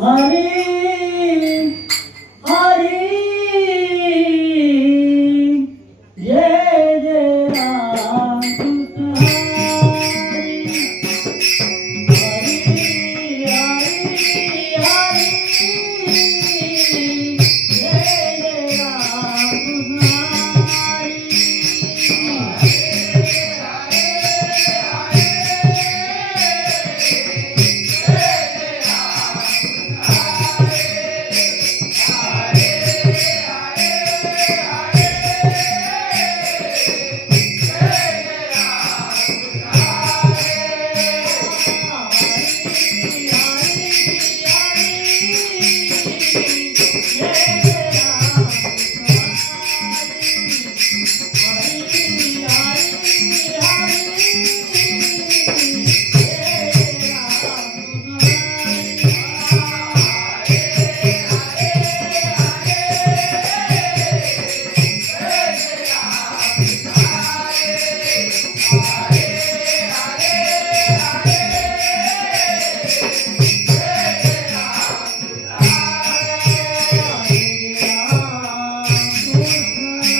Hare Bye.